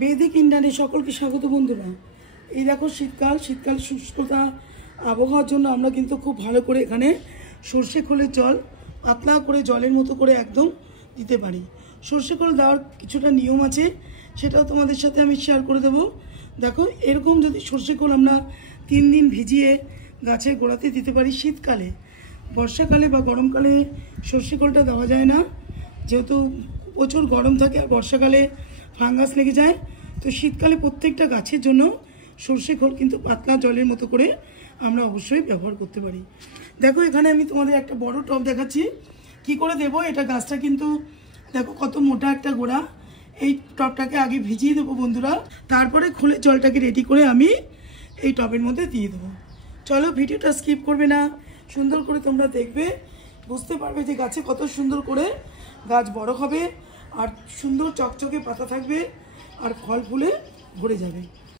বেদিক ইন্ডিয়ানে সকলকে স্বাগত বন্ধুরা। এই দেখো শীতকাল শুষ্কতা আবহাওয়ার জন্য আমরা কিন্তু খুব ভালো করে এখানে সর্ষে খোলের জল পাতলা করে জলের মতো করে একদম দিতে পারি। সর্ষে খোল দেওয়ার কিছুটা নিয়ম আছে, সেটাও তোমাদের সাথে আমি শেয়ার করে দেবো। দেখো এরকম যদি সর্ষে খোল আমরা 3 দিন ভিজিয়ে গাছের গোড়াতে দিতে পারি শীতকালে, বর্ষাকালে বা গরমকালে সর্ষে খোলটা দেওয়া যায় না, যেহেতু প্রচুর গরম থাকে আর বর্ষাকালে ফাঙ্গাস লেগে যায়। তো শীতকালে প্রত্যেকটা গাছের জন্য সর্ষে খোল কিন্তু পাতলা জলের মতো করে আমরা অবশ্যই ব্যবহার করতে পারি। দেখো এখানে আমি তোমাদের একটা বড় টব দেখাচ্ছি কি করে দেবো। এটা গাছটা কিন্তু দেখো কত মোটা একটা গোড়া। এই টবটাকে আগে ভিজিয়ে দেবো বন্ধুরা, তারপরে খোলের জলটাকে রেডি করে আমি এই টবের মধ্যে দিয়ে দেবো। চলো ভিডিওটা স্কিপ করবে না, সুন্দর করে তোমরা দেখবে, বুঝতে পারবে যে গাছে কত সুন্দর করে গাছ বড় হবে আর সুন্দর চকচকে পাতা থাকবে আর ফল ফুলে ভরে যাবে।